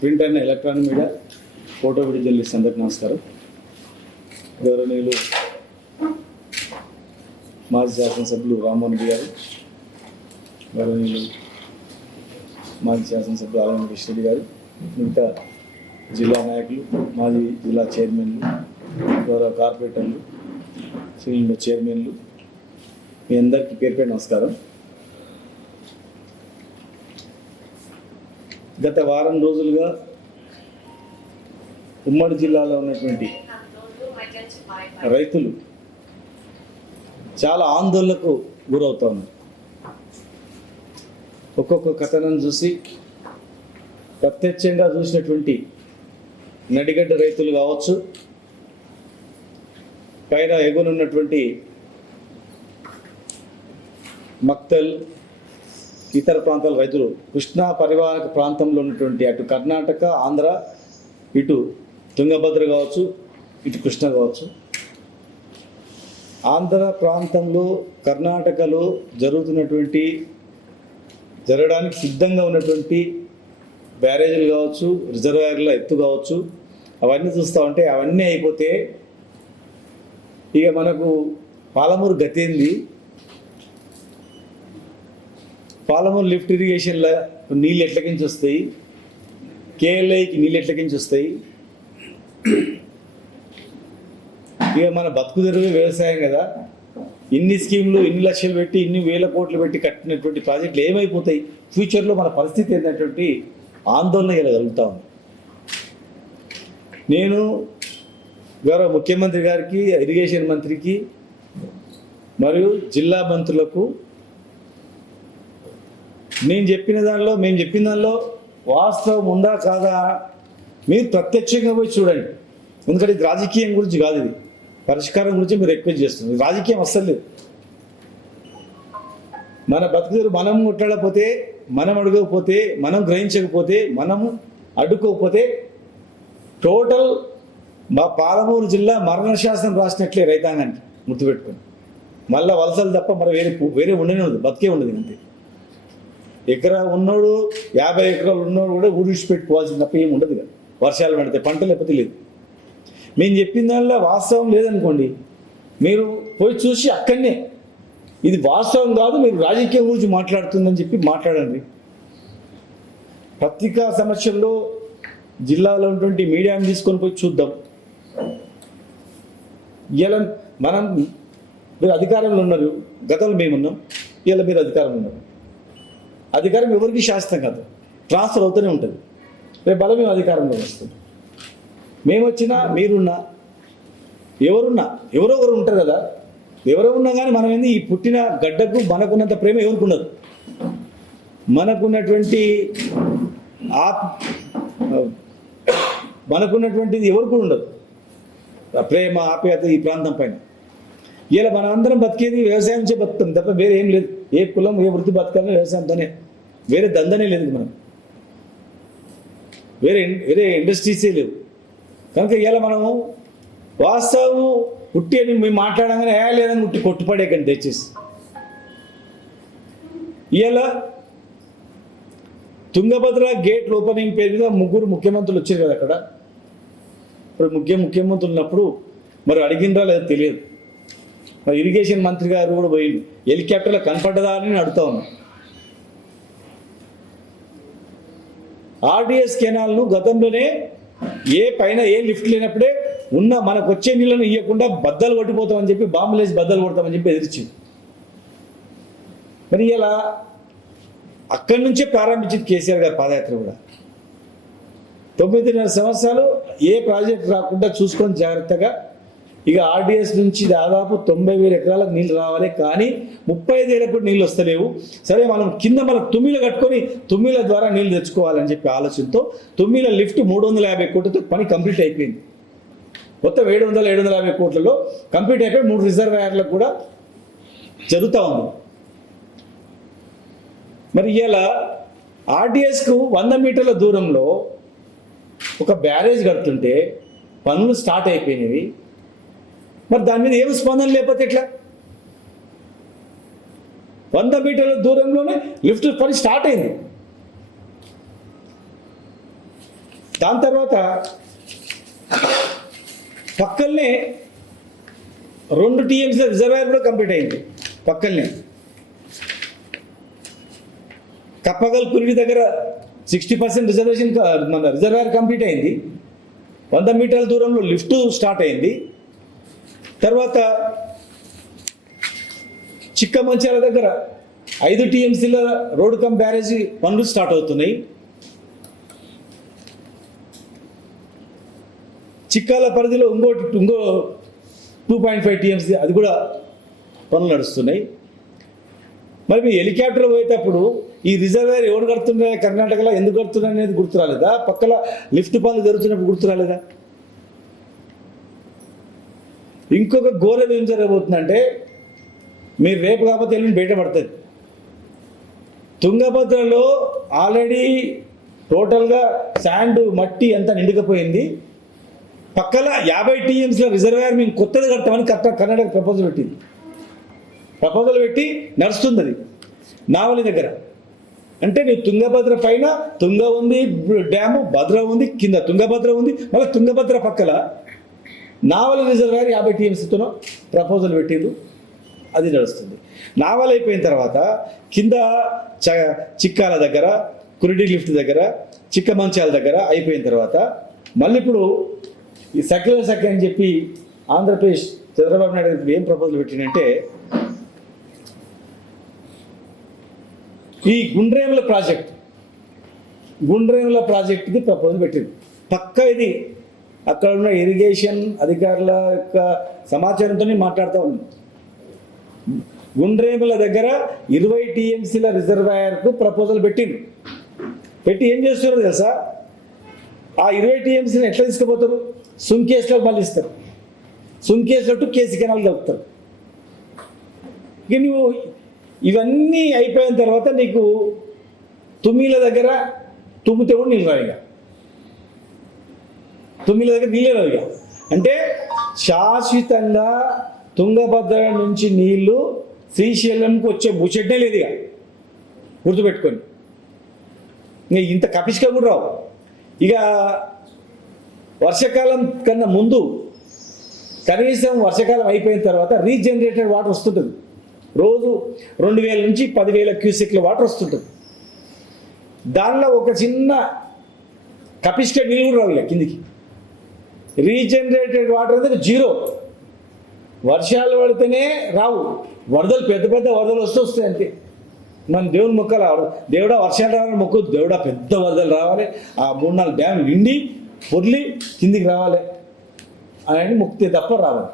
Print and electronic media, photo video journalist అందరికీ నమస్కారం. గౌరవనీయులు మాజీ శాసనసభ్యులు రామ్మోహన్ రెడ్డి గారు, గౌరవనీయులు మాజీ శాసనసభ్యులు ఆలయం కృష్ణరెడ్డి గారు, మిగతా జిల్లా నాయకులు, మాజీ జిల్లా చైర్మన్లు, గౌరవ కార్పొరేటర్లు, సింగిల్ చైర్మన్లు, మీ అందరికీ పేరు పేరు నమస్కారం. గత వారం రోజులుగా ఉమ్మడి జిల్లాలో ఉన్నటువంటి రైతులు చాలా ఆందోళనకు గురవుతూ ఉన్నారు. ఒక్కొక్క కథనం చూసి ప్రత్యక్షంగా చూసినటువంటి నడిగడ్డ రైతులు కావచ్చు, పైన ఎగునున్నటువంటి మక్తల్ ఇతర ప్రాంతాల రైతులు, కృష్ణా పరివాహక ప్రాంతంలో ఉన్నటువంటి అటు కర్ణాటక, ఆంధ్ర, ఇటు తుంగభద్ర కావచ్చు, ఇటు కృష్ణ కావచ్చు, ఆంధ్ర ప్రాంతంలో కర్ణాటకలో జరగడానికి సిద్ధంగా ఉన్నటువంటి బ్యారేజీలు కావచ్చు, రిజర్వాయర్ల ఎత్తు కావచ్చు, అవన్నీ చూస్తూ ఉంటే అవన్నీ అయిపోతే ఇక మనకు పాలమూరు గతేంది. పాలమూరు లిఫ్ట్ ఇరిగేషన్లో నీళ్ళు ఎట్లకించి వస్తాయి, కేఎల్ఐకి నీళ్ళు ఎట్లకించి వస్తాయి. ఇక మన బతుకు తెరువు వ్యవసాయం కదా, ఇన్ని స్కీమ్లు, ఇన్ని లక్షలు పెట్టి, ఇన్ని వేల కోట్లు పెట్టి కట్టినటువంటి ప్రాజెక్టులు ఏమైపోతాయి, ఫ్యూచర్లో మన పరిస్థితి ఏంటంటే ఆందోళన కలుగుతూ ఉంది. నేను గౌరవ ముఖ్యమంత్రి గారికి, ఇరిగేషన్ మంత్రికి మరియు జిల్లా మంత్రులకు మేము చెప్పిన దానిలో వాస్తవం ఉందా కాదా మీరు ప్రత్యక్షంగా పోయి చూడండి. ఎందుకంటే ఇది రాజకీయం గురించి కాదు, ఇది పరిష్కారం గురించి మీరు రిక్వెస్ట్ చేస్తున్నారు. రాజకీయం అస్సలు లేదు. మన బతుకుదరు మనం ముట్టడపోతే, మనం అడగకపోతే, మనం గ్రహించకపోతే, మనము అడ్డుకోకపోతే టోటల్ మా పాలమూరు జిల్లా మరణశాసనం రాసినట్లే రైతాంగానికి గుర్తుపెట్టుకొని. మళ్ళీ వలసలు తప్ప మరి వేరే ఉండనే ఉండదు, బతికే ఉండదు. అంతే. ఎకరా ఉన్నోడు 50 ఎకరాలు ఉన్నోడు కూడా ఊడిచిపెట్టుకోవాల్సింది తప్ప ఏమి ఉండదు కదా. వర్షాలు పడితే పంట, లేకపోతే లేదు. మేము చెప్పిన దానిలో వాస్తవం లేదనుకోండి, మీరు పోయి చూసి అక్కడనే ఇది వాస్తవం కాదు, మీరు రాజకీయం గురించి మాట్లాడుతుందని చెప్పి మాట్లాడండి. పత్రికా సమస్యల్లో జిల్లాలో ఉన్నటువంటి మీడియాని తీసుకొని పోయి చూద్దాం. ఇలా మీరు అధికారంలో ఉన్నారు, గతంలో మేమున్నాం, ఇలా మీరు అధికారంలో ఉన్నారు. అధికారం ఎవరికి శాశ్వతం కాదు, ట్రాన్స్ఫర్ అవుతూనే ఉంటుంది. రేపు బలం మేము అధికారంలో వస్తుంది. మేము వచ్చినా, మీరున్నా, ఎవరో ఒకరు ఉంటారు కదా. ఎవరో ఉన్నా కానీ మనం ఏంది, ఈ పుట్టిన గడ్డకు మనకున్నంత ప్రేమ ఎవరికి ఉండదు. మనకున్నటువంటిది ఎవరికి ఉండదు, ప్రేమ, ఆప్యాయత ఈ ప్రాంతం పైన. ఇలా మనం అందరం బతికేది వ్యవసాయం నుంచి బతుకుతాం తప్ప వేరే ఏం లేదు. ఏ కులం, ఏ వృత్తి బతకాలని వ్యవసాయంతోనే, వేరే దందనే లేదు. మనం వేరే ఇండస్ట్రీసే లేవు. కనుక ఇలా మనము వాస్తవం పుట్టి అని మేము మాట్లాడగానే లేదని పుట్టి కొట్టుపడే కానీ తెచ్చేసి ఇలా తుంగభద్ర గేట్ ఓపెనింగ్ పేరు మీద 3 ముఖ్యమంత్రులు వచ్చారు కదా అక్కడ. ఇప్పుడు ముఖ్యమంత్రులు ఉన్నప్పుడు మరి అడిగినరా లేదో తెలియదు. మరి ఇరిగేషన్ మంత్రి గారు కూడా పోయింది, హెలికాప్టర్లో కనపడ్డదా అని అడుగుతా ఉన్నాం. ఆర్డిఎస్ కెనాల్ను గతంలోనే పైన లిఫ్ట్ లేనప్పుడే మనకు వచ్చే నీళ్ళను ఇవ్వకుండా బద్దలు కొట్టిపోతామని చెప్పి, బాంబులేసి బద్దలు కొడతామని చెప్పి ఎదిరించింది. మరి ఇలా అక్కడి నుంచే ప్రారంభించింది కేసీఆర్ గారి పాదయాత్ర కూడా. 9.5 సంవత్సరాలు ఏ ప్రాజెక్ట్ రాకుండా చూసుకొని జాగ్రత్తగా, ఇక ఆర్డిఎస్ నుంచి దాదాపు 90,000 ఎకరాలకు నీళ్ళు రావాలి, కానీ 35,000 కూడా నీళ్ళు వస్తలేవు. సరే, మనం కింద తుమ్మిల కట్టుకొని తుమ్మిల ద్వారా నీళ్ళు తెచ్చుకోవాలని చెప్పి ఆలోచనతో తుమ్మిల లిఫ్ట్ 350 కోట్లతో పని కంప్లీట్ అయిపోయింది. మొత్తం 750 కోట్లలో కంప్లీట్ అయిపోయి 3 రిజర్వాయర్లకు కూడా జరుగుతూ ఉంది. మరి ఇలా ఆర్డిఎస్కు 100 మీటర్ల దూరంలో ఒక బ్యారేజ్ కడుతుంటే పనులు స్టార్ట్ అయిపోయినవి. మరి దాని మీద ఏం స్పందన లేకపోతే ఎట్లా? 100 మీటర్ల దూరంలోనే లిఫ్ట్ పని స్టార్ట్ అయింది. దాని తర్వాత పక్కనే 2 టీఎంసీ రిజర్వాయర్ కూడా కంప్లీట్ అయింది. పక్కనే కప్పగల్ కురిడి దగ్గర 60% రిజర్వేషన్ మన రిజర్వాయర్ కంప్లీట్ అయింది. 100 మీటర్ల దూరంలో లిఫ్ట్ స్టార్ట్ అయింది. తర్వాత చిక్కమంచాల దగ్గర 5 టీఎంసీల రోడ్ కమ్ బ్యారేజీ పనులు స్టార్ట్ అవుతున్నాయి. చిక్కాల పరిధిలో ఇంకో 2.5 టీఎంసీ అది కూడా పనులు నడుస్తున్నాయి. మరి మీ హెలికాప్టర్ పోయేటప్పుడు ఈ రిజర్వేర్ ఎవరు కడుతున్నాయి, కర్ణాటకలో ఎందుకు కడుతున్నాయి అనేది గుర్తు రాలేదా? పక్కల లిఫ్ట్ పనులు జరుగుతున్నప్పుడు గుర్తు రాలేదా? ఇంకొక ఘోరం ఏం జరగబోతుందంటే, మీరు రేపు కాకపోతే ఎల్లుండి బయటపడుతుంది. తుంగభద్రలో ఆల్రెడీ టోటల్గా శాండ్ మట్టి అంతా నిండుకపోయింది. పక్కల 50 టీఎంసీల రిజర్వాయర్ మేము కొత్తది కడతామని కర్ణాటక ప్రపోజల్ పెట్టి నడుస్తుంది. అది నావలి దగ్గర అంటే నువ్వు తుంగభద్ర పైన తుంగ ఉంది, డ్యాము భద్ర ఉంది, కింద తుంగభద్ర ఉంది, మళ్ళీ తుంగభద్ర పక్కల నావలి రిజర్వాయర్ 50 టీఎంసీతోనో ప్రపోజల్ పెట్టిండు. అది నడుస్తుంది. నావల్ అయిపోయిన తర్వాత కింద చిక్కాల దగ్గర, కురిడి లిఫ్ట్ దగ్గర, చిక్కమంచాల దగ్గర అయిపోయిన తర్వాత మళ్ళీ ఇప్పుడు ఈ సర్క్యులర్ సర్కిల్ అని చెప్పి ఆంధ్రప్రదేశ్ చంద్రబాబు నాయుడు గారు ఏం ప్రపోజల్ పెట్టిందంటే, ఈ గుండ్రేముల ప్రాజెక్టుకి ప్రపోజల్ పెట్టింది. పక్క ఇది అక్కడ ఉన్న ఇరిగేషన్ అధికారుల యొక్క సమాచారంతో మాట్లాడుతూ ఉంది. గుండ్రేముల దగ్గర 20 టీఎంసీల రిజర్వాయర్కు ప్రపోజల్ పెట్టి ఏం చేస్తున్నారు తెలుసా? ఆ 20 టీఎంసీని ఎట్లా తీసుకుపోతారు? సుంకేస్లో మళ్ళీ ఇస్తారు. సుంకేస్లో టు కేసీ కెనాల్ కలుపుతారు. ఇక నువ్వు ఇవన్నీ అయిపోయిన తర్వాత నీకు తుమ్మిల దగ్గర తుమ్మితే కూడా నీళ్ళు రాయిగా, తుమ్మిల దగ్గర నీళ్ళే రాయిగా. అంటే శాశ్వతంగా తుంగభద్ర నుంచి నీళ్లు శ్రీశైలంకి వచ్చే ముచ్చట్నే లేదు. ఇక గుర్తుపెట్టుకొని ఇంకా ఇంత కపిష్గా కూడా రావు. ఇక వర్షాకాలం కన్నా ముందు కనీసం వర్షాకాలం అయిపోయిన తర్వాత రీజనరేటెడ్ వాటర్ వస్తుంటుంది. రోజు 2000 నుంచి 10,000 క్యూసెక్ల వాటర్ వస్తుంటుంది. దానిలో ఒక చిన్న కపిష్ట నీళ్ళు కూడా రావు కిందికి. రీజనరేటెడ్ వాటర్ అనేది 0. వర్షాలు పడితేనే రావు, వరదలు పెద్ద వరదలు వస్తాయి అంతే. మన దేవుని మొక్కలు రావడం, దేవుడా వర్షాలు రావాలని మొక్కు, దేవుడా పెద్ద వరదలు రావాలి, ఆ 3-4 డ్యామ్ నిండి పొర్లి కిందికి రావాలి అని మొక్కితే తప్ప రావాలి.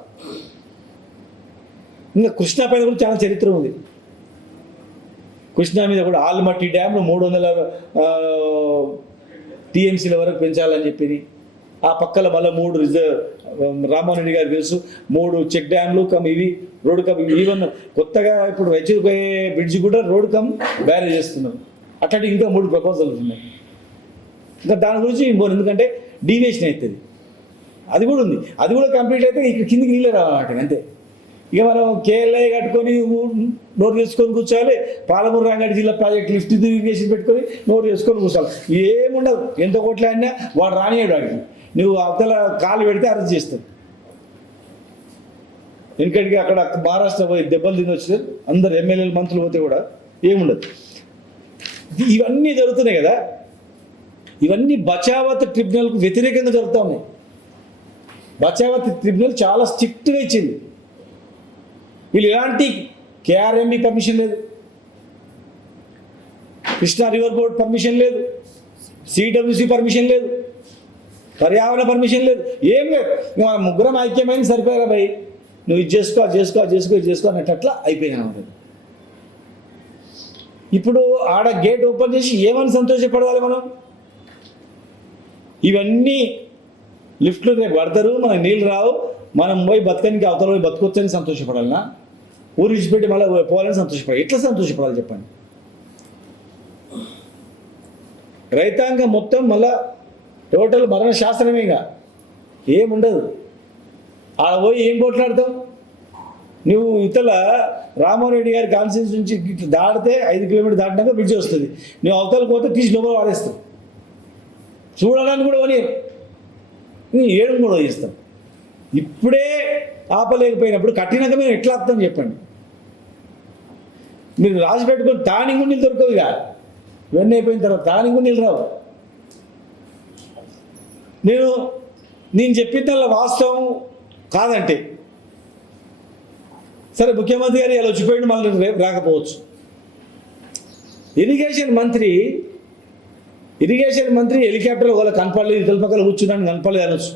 ఇంకా కృష్ణా పైన కూడా చాలా చరిత్ర ఉంది. కృష్ణా మీద కూడా ఆల్మట్టి డ్యామ్ను 300 టీఎంసీల వరకు పెంచాలని చెప్పింది. ఆ పక్కల మళ్ళీ 3 రామ్మోహన్ రెడ్డి గారు తెలుసు, 3 చెక్ డ్యామ్లు కమ్ ఇవి రోడ్ కమ్, ఈవెన్ కొత్తగా ఇప్పుడు వెచ్చరిపోయే బ్రిడ్జి కూడా రోడ్ కమ్ బ్యారేజ్ చేస్తున్నారు. అట్లాంటి ఇంకా 3 ప్రపోజల్స్ ఉన్నాయి. ఇంకా దాని గురించి ఎందుకంటే డీవియేషన్ అవుతుంది, అది కూడా ఉంది. అది కూడా కంప్లీట్ అయితే ఇక కిందికి నీళ్ళే రావాలన్నమాట అంతే. ఇక మనం కేఎల్ఐ కట్టుకొని నోరు చేసుకొని కూర్చోవాలి, పాలమూరు రంగారెడ్డి జిల్లా ప్రాజెక్ట్ లిఫ్ట్ ఇరిగేషన్ పెట్టుకొని నోరు చేసుకొని కూర్చోవాలి. ఏముండదు, ఎంత కొట్లాడినా వాడు రానియాడు. వాడికి నువ్వు అవతల కాలు పెడితే అరెస్ట్ చేస్తావు. ఎందుకంటే అక్కడ మహారాష్ట్ర పోయి దెబ్బలు తిని వచ్చినారు అందరు ఎమ్మెల్యేలు మంత్రులు పోతే కూడా ఏముండదు. ఇవన్నీ జరుగుతున్నాయి కదా, ఇవన్నీ బచావత్ ట్రిబ్యునల్కు వ్యతిరేకంగా జరుగుతూ ఉన్నాయి. బచావత్ ట్రిబ్యునల్ చాలా స్ట్రిక్ట్గా ఇచ్చింది. వీళ్ళు ఎలాంటి కేఆర్ఎంబి పర్మిషన్ లేదు, కృష్ణా రివర్ బోర్డ్ పర్మిషన్ లేదు, సిడబ్ల్యూసి పర్మిషన్ లేదు, పర్యావరణ పర్మిషన్ లేదు, ఏం లేదు. నువ్వు ఆ ముగ్గురం ఐక్యమైంది సరిపోయారా భయ్, నువ్వు ఇది చేసుకో అన్నట్లా అయిపోయింది అన్నమాట. ఇప్పుడు ఆడ గేట్ ఓపెన్ చేసి ఏమని సంతోషపడాలి మనం? ఇవన్నీ లిఫ్ట్లు రేపు పడతారు, మనకు నీళ్ళు రావు, మనం పోయి బతకనికి అవతల పోయి బతకొచ్చని సంతోషపడాలనా? ఊరు విడిచిపెట్టి మళ్ళీ పోవాలని సంతోషపడాలి. ఎట్లా సంతోషపడాలి చెప్పండి? రైతాంగం మొత్తం మళ్ళా టోటల్ మరణ శాస్త్రమేగా, ఏముండదు. ఆడ పోయి ఏం కొట్లాడతాం? నువ్వు ఇతల రామ్మోహన్ రెడ్డి గారి కాన్స్టిట్యూన్సీ నుంచి ఇట్లా దాటితే 5 కిలోమీటర్ దాటినాక బ్రిడ్జ్ వస్తుంది, నువ్వు అవతలకు పోతే తీసి లోపల వాడేస్తావు. చూడడానికి కూడా పోనీ ఏడు కూడా చేస్తాం. ఇప్పుడే ఆపలేకపోయినప్పుడు కట్టినాక మేము ఎట్లా ఆపుతాం చెప్పండి. మీరు రాసి పెట్టుకొని తానింగు నీళ్ళు దొరకవు. ఇక ఇవన్నీ అయిపోయిన తర్వాత తానింగు నీళ్ళు రావు. నేను చెప్పిన వాస్తవం కాదంటే సరే, ముఖ్యమంత్రి గారు ఇలా వచ్చిపోయింది, మళ్ళీ రేపు రాకపోవచ్చు. ఇరిగేషన్ మంత్రి హెలికాప్టర్ ఒకవేళ కనపడలేదు, ఇతల పక్కన కూర్చున్నాను కనపడలేదు అనొచ్చు.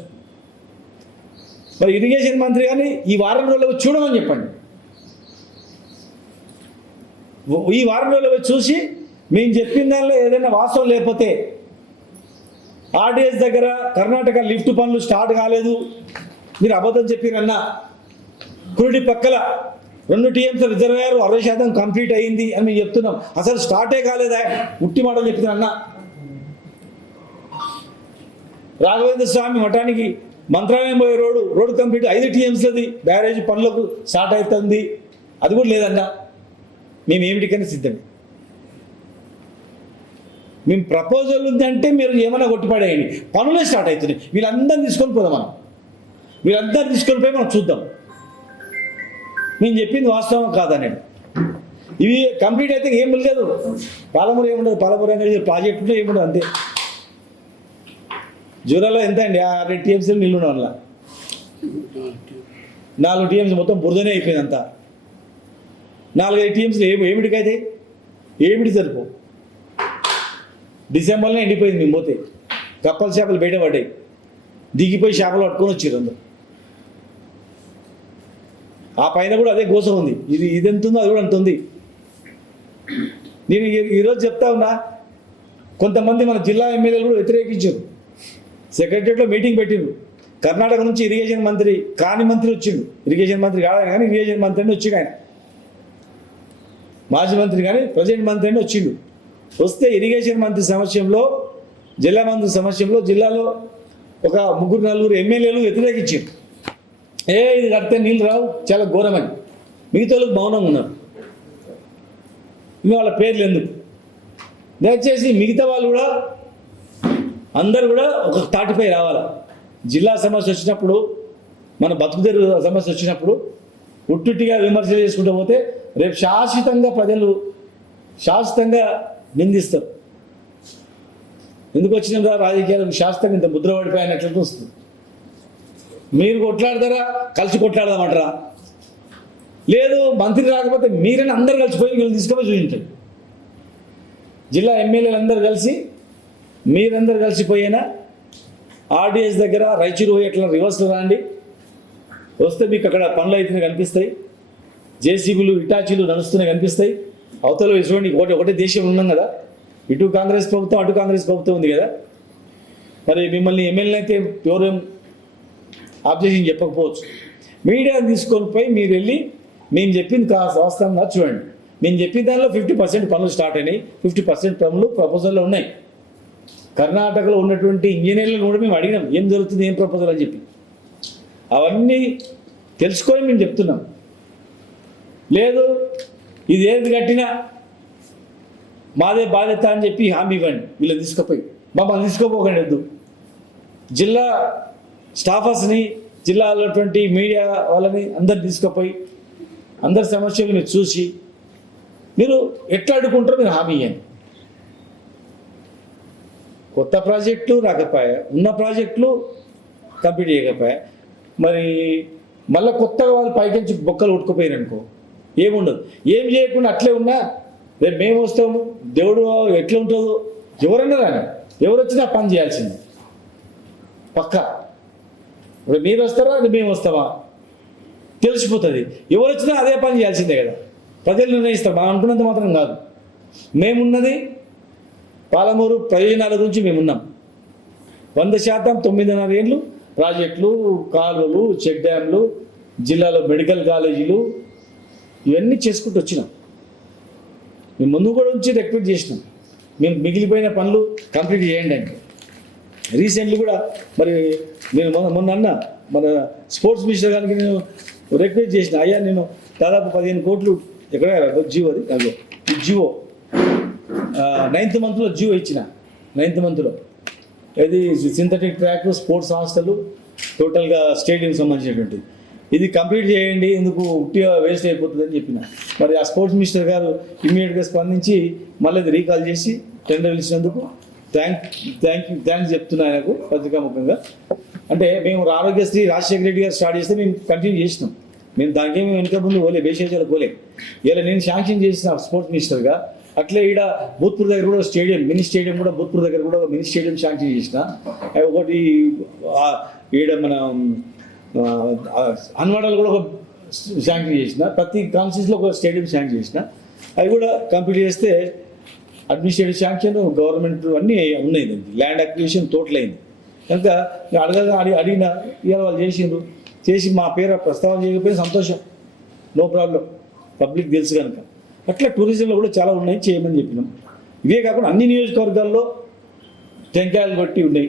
మరి ఇరిగేషన్ మంత్రి కానీ ఈ వారం రోజులు చూడమని చెప్పండి. ఈ వారం రోజులు చూసి మేము చెప్పిన దానిలో ఏదైనా వాస్తవం లేకపోతే, ఆర్డీఎస్ దగ్గర కర్ణాటక లిఫ్ట్ పనులు స్టార్ట్ కాలేదు, మీరు అబద్ధం చెప్పిరన్నా, కురుడి పక్కల 2 TMs రిజర్వాయర్ 60% కంప్లీట్ అయ్యింది అని మేము చెప్తున్నాం, అసలు స్టార్టే కాలేదా, ఉట్టి మాట చెప్తున్నా. రాఘవేంద్ర స్వామి మఠానికి మంత్రాలయం పోయే రోడ్డు కంప్లీట్ 5 TMsది బ్యారేజ్ పనులకు స్టార్ట్ అవుతుంది, అది కూడా లేదన్నా. మేము ఏమిటికైనా సిద్ధమే. మేము ప్రపోజల్ ఉందంటే మీరు ఏమైనా కొట్టిపడేయండి, పనులే స్టార్ట్ అవుతున్నాయి. వీళ్ళందరినీ తీసుకొని పోదాం, వీళ్ళందరినీ తీసుకొని పోయి మనం చూద్దాం మేము చెప్పింది వాస్తవం కాదనేది. ఇవి కంప్లీట్ అయితే ఏం లేదు, పాలమూరు ఏముండదు, పాలమూరు అనేది ప్రాజెక్టులో ఏముండదు, అంతే. జూరాలో ఎంత అండి 6 TMs నీళ్ళు ఉండడం వల్ల 4 TMs మొత్తం బురదనే అయిపోయింది అంతా. 4-5 TMs ఏమిటికైతే ఏమిటి సరిపో. డిసెంబర్లో ఎండిపోయింది. మేము పోతే కప్పల చేపలు బయట పడ్డాయి, దిగిపోయి చేపలు పట్టుకొని వచ్చారు అందరు. ఆ పైన కూడా అదే గోస ఉంది. ఇది ఎంత ఉందో అది కూడా అంత ఉంది. నేను ఈరోజు చెప్తా ఉన్నా, కొంతమంది మన జిల్లా ఎమ్మెల్యేలు కూడా వ్యతిరేకించారు. సెక్రటరియట్లో మీటింగ్ పెట్టిండ్రు. కర్ణాటక నుంచి ఇరిగేషన్ మంత్రి కాని మంత్రి వచ్చిండు, ఇరిగేషన్ మంత్రి కాదు కానీ ఇరిగేషన్ మంత్రి అని వచ్చిండు. ఆయన మాజీ మంత్రి కానీ ప్రజెంట్ మంత్రి అని వచ్చిండు. వస్తే ఇరిగేషన్ మంత్రి సమక్షంలో, జిల్లా మంత్రి సమక్షంలో జిల్లాలో ఒక 3-4 ఎమ్మెల్యేలు వ్యతిరేకించారు. ఇది కడితే నీళ్ళు రావు, చాలా ఘోరమని. మిగతా మౌనంగా ఉన్నారు. వాళ్ళ పేర్లు ఎందుకు, దయచేసి మిగతా వాళ్ళు కూడా అందరు కూడా ఒక తాటిపై రావాలి. జిల్లా సమస్య వచ్చినప్పుడు, మన బతుకుదేరు సమస్య వచ్చినప్పుడు ఉట్టుట్టిగా విమర్శలు చేసుకుంటూ పోతే రేపు శాశ్వతంగా ప్రజలు నిందిస్తారు. ఎందుకు వచ్చిన రాజకీయాలకు శాశ్వతంగా ఇంత ముద్ర పడిపోయినట్లు వస్తుంది. మీరు కొట్లాడతారా, కలిసి కొట్లాడదామంటారా? లేదు, మంత్రి రాకపోతే మీరైనా అందరు కలిసిపోయి వీళ్ళు తీసుకుపోయి చూపించండి. జిల్లా ఎమ్మెల్యేలు అందరూ కలిసి, మీరందరూ కలిసిపోయినా ఆర్డీఎస్ దగ్గర రైచూరు ఎట్లా రివర్స్లో రాండి. వస్తే మీకు అక్కడ పనులు అయితే కనిపిస్తాయి, జేసీబీలు ఇటాచీలు నడుస్తున్నాయి కనిపిస్తాయి. అవతల చూడండి, ఒకటే దేశం ఉన్నాం కదా, ఇటు కాంగ్రెస్ ప్రభుత్వం అటు కాంగ్రెస్ ప్రభుత్వం ఉంది కదా. మరి మిమ్మల్ని ఎమ్మెల్యే అయితే ఎవరేం ఆబ్జెక్షన్ చెప్పకపోవచ్చు. మీడియాని తీసుకొని పోయి మీరు వెళ్ళి మేము చెప్పింది వాస్తవంగా చూడండి. మేము చెప్పిన దానిలో 50% పనులు స్టార్ట్ అయినాయి, 50% పనులు ప్రపోజల్లో ఉన్నాయి. కర్ణాటకలో ఉన్నటువంటి ఇంజనీర్లను కూడా మేము అడిగినాం, ఏం జరుగుతుంది, ఏం ప్రపోజల్ అని చెప్పి. అవన్నీ తెలుసుకొని మేము చెప్తున్నాం. లేదు, ఇది ఏది కట్టినా మాదే బాధ్యత అని చెప్పి హామీ ఇవ్వండి. వీళ్ళని తీసుకుపోయి మమ్మల్ని తీసుకోపోకండి వద్దు. జిల్లా స్టాఫర్స్ని, జిల్లాలో మీడియా వాళ్ళని అందరు తీసుకుపోయి అందరి సమస్యలు మీరు చూసి మీరు ఎట్లా అడుగుకుంటారో మీరు హామీ ఇవ్వండి. కొత్త ప్రాజెక్టులు రాకపోయా, ఉన్న ప్రాజెక్టులు కంప్లీట్ చేయకపోయా, మరి మళ్ళీ కొత్తగా వాళ్ళు పైకించి బొక్కలు ఉట్టుకుపోయారు అనుకో, ఏముండదు. ఏం చేయకుండా అట్లే ఉన్నా రేపు మేము వస్తాము, దేవుడు ఎట్లా ఉంటుందో ఎవరన్నా రాని, ఎవరు వచ్చినా పని చేయాల్సిందే పక్కా. ఇప్పుడు మీరు వస్తారా, అది మేము వస్తామా తెలిసిపోతుంది. ఎవరు వచ్చినా అదే పని చేయాల్సిందే కదా, ప్రజలు నిర్ణయిస్తారు. మనం అనుకున్నంత మాత్రం కాదు. మేమున్నది పాలమూరు ప్రయోజనాల గురించి మేమున్నాం. 100% 9.5 ఏళ్ళు ప్రాజెక్టులు, కాలువలు, చెక్ డ్యామ్లు, జిల్లాలో మెడికల్ కాలేజీలు ఇవన్నీ చేసుకుంటూ వచ్చినాం. మేము ముందు కూడా ఉంచి రిక్వెస్ట్ చేసినాం, మేము మిగిలిపోయిన పనులు కంప్లీట్ చేయండి అంటే. రీసెంట్లీ కూడా మరి నేను మొన్న అన్న మన స్పోర్ట్స్ మినిస్టర్ గారికి నేను రిక్వెస్ట్ చేసిన, అయ్యా నేను దాదాపు 15 కోట్లు ఎక్కడ జియో, అది అదో జియో 9th మంత్లో జియో ఇచ్చిన, 9th మంత్లో ఇది సింథటిక్ ట్రాక్, స్పోర్ట్స్ హాస్టల్, టోటల్గా స్టేడియం సంబంధించినటువంటి ఇది కంప్లీట్ చేయండి, ఎందుకు ఉట్టిగా వేస్ట్ అయిపోతుందని చెప్పిన. మరి ఆ స్పోర్ట్స్ మినిస్టర్ గారు ఇమ్మీడియట్గా స్పందించి మళ్ళీ అది రీకాల్ చేసి టెండర్ ఇచ్చినందుకు థ్యాంక్స్ చెప్తున్నా ఆయనకు పత్రికాముఖంగా. అంటే మేము ఆరోగ్యశ్రీ రాజశేఖర రెడ్డి గారు స్టార్ట్ చేస్తే మేము కంటిన్యూ చేసినాం. మేము దానికేమి వెనుక ముందు పోలే, బేషేజాలు పోలే. ఇలా నేను శాంక్షన్ చేసిన స్పోర్ట్స్ మినిస్టర్గా. అట్లే ఈడ భూత్పూర్ దగ్గర కూడా స్టేడియం, మినీ స్టేడియం కూడా భూత్పూర్ దగ్గర కూడా మినీ స్టేడియం శాంక్షన్ చేసిన. ఒకటి ఈడ మన హన్వాడలో కూడా ఒక శాంక్షన్ చేసిన. ప్రతి కాన్స్టిట్యూన్సీలో ఒక స్టేడియం శాంక్షన్ చేసిన. అవి కూడా కంప్లీట్ చేస్తే అడ్మినిస్ట్రేటివ్ శాంక్షన్, గవర్నమెంట్ అన్నీ ఉన్నాయి. ల్యాండ్ అక్విజిషన్ టోటల్ అయింది కనుక అడిగిన ఇవాళ వాళ్ళు చేసి మా పేరు ప్రస్తావన చేయకపోయినా సంతోషం, నో ప్రాబ్లం, పబ్లిక్ తెలుసు కనుక. అట్లా టూరిజంలో కూడా చాలా ఉన్నాయి, చేయమని చెప్పినాం. ఇవే కాకుండా అన్ని నియోజకవర్గాల్లో టెంకాయలు కొట్టి ఉన్నాయి.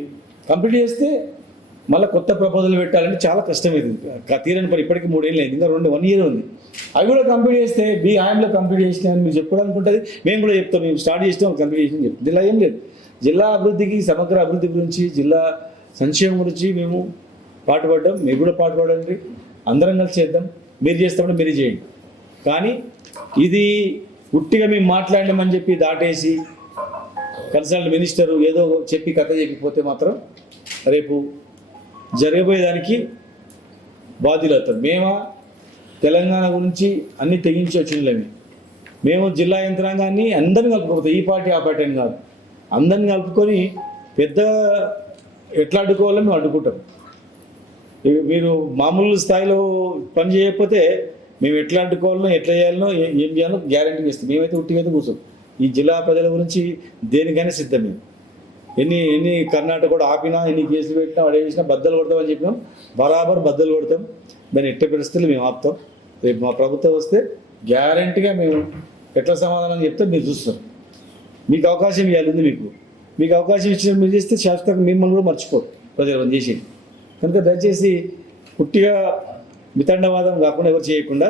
కంప్లీట్ చేస్తే మళ్ళీ కొత్త ప్రపోజల్ పెట్టాలంటే చాలా కష్టమైంది. తీరని పని ఇప్పటికీ 3 ఏళ్ళు అయింది, ఇంకా 1 ఇయర్ ఉంది. అవి కూడా కంప్లీట్ చేస్తే మీ హాయంలో కంప్లీట్ చేసినామని మీరు చెప్పుకోవడానికి ఉంటుంది. మేము కూడా చెప్తాం, మేము స్టార్ట్ చేసినాం, కంప్లీట్ చేసినాం చెప్తాం. ఇలా ఏం లేదు. జిల్లా అభివృద్ధికి, సమగ్ర అభివృద్ధి గురించి, జిల్లా సంక్షేమం గురించి మేము పాటుపడ్డాం. మీరు కూడా పాటుపడండి, అందరం కలిసి చేద్దాం. మీరు చేస్తామంటే మీరు చేయండి. కానీ ఇది ఉట్టిగా మేము మాట్లాడినామని చెప్పి దాటేసి కన్సల్ట్ మినిస్టర్ ఏదో చెప్పి కథ చెప్పిపోతే మాత్రం రేపు జరగబోయేదానికి బాధ్యులవుతారు. మేమా తెలంగాణ గురించి అన్ని తెగించి వచ్చినలేమే. మేము జిల్లా యంత్రాంగాన్ని అందరిని కలుపుకోపోతాం, ఈ పార్టీ ఆ పార్టీ అని కాదు, అందరిని కలుపుకొని పెద్ద ఎట్లా అడ్డుకోవాలో మేము అడ్డుకుంటాం. మీరు మామూలు స్థాయిలో పని చేయకపోతే మేము ఎట్లా అడ్డుకోవాలనో, ఎట్లా చేయాలనో, ఏం చేయాలో గ్యారంటీ ఇస్తాం. మేమైతే ఉట్టికైతే కూర్చోం. ఈ జిల్లా ప్రజల గురించి దేనికైనా సిద్ధం. మేము ఎన్ని కర్ణాటక కూడా ఆపినా, ఎన్ని కేసులు పెట్టినా, వాడు చేసినా బద్దలు కొడతామని చెప్పినాం. బరాబర్ బద్దలు కొడతాం. దాన్ని ఎట్ట పరిస్థితులు మేము ఆపుతాం. రేపు మా ప్రభుత్వం వస్తే గ్యారంటీగా మేము ఎట్లా సమాధానం చెప్తే మీరు చూస్తారు. మీకు అవకాశం ఇవ్వాలి, మీకు అవకాశం ఇచ్చిన మీరు చేస్తే శాశ్వతంగా మిమ్మల్ని కూడా మర్చిపోరు ప్రజలు పని చేసేది. కనుక దయచేసి పుట్టిగా మితండవాదం కాకుండా ఎవరు చేయకుండా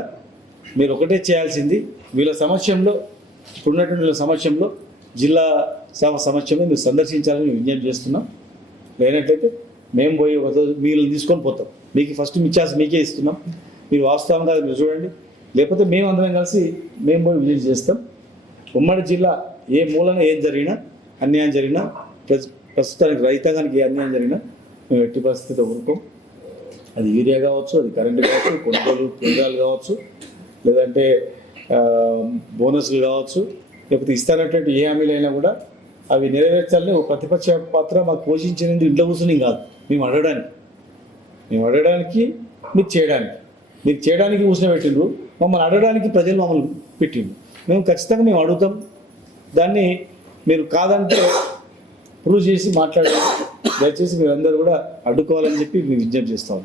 మీరు ఒకటే చేయాల్సింది, వీళ్ళ సమక్షంలో, ఇప్పుడున్నటువంటి వీళ్ళ సమక్షంలో, జిల్లా సమక్షంలో మీరు సందర్శించాలని విజ్ఞప్తి చేస్తున్నాం. లేనట్లయితే మేము పోయి వీళ్ళని తీసుకొని పోతాం. మీకు ఫస్ట్ మీ ఛాన్స్ మీకే ఇస్తున్నాం. మీరు వాస్తవంగా మీరు చూడండి, లేకపోతే మేము అందరం కలిసి మేము పోయి విజిట్ చేస్తాం. ఉమ్మడి జిల్లా ఏ మూలన ఏం జరిగినా, అన్యాయం జరిగినా, ప్రస్తుతానికి రైతాంగానికి ఏ అన్యాయం జరిగినా మేము ఎట్టి పరిస్థితిలో ఊరుకోం. అది యూరియా కావచ్చు, అది కరెంటు కావచ్చు, కొనుగోలు కేంద్రాలు కావచ్చు, లేదంటే బోనస్లు కావచ్చు, లేకపోతే ఇస్తానటువంటి ఏ హామీలైనా కూడా అవి నెరవేర్చాలని ఒక ప్రతిపక్ష పాత్ర మాకు పోషించినది ఇంట్లో కూర్చుని కాదు. మేము అడగడానికి మీరు చేయడానికి కూర్చుని పెట్టిండ్రు. మమ్మల్ని అడగడానికి ప్రజలు మమ్మల్ని పెట్టిండ్రు. మేము ఖచ్చితంగా మేము అడుగుతాం. దాన్ని మీరు కాదంటే ప్రూవ్ చేసి మాట్లాడాలి. దయచేసి మీరందరూ కూడా అడ్డుకోవాలని చెప్పి మేము విజ్ఞప్తి చేస్తాం.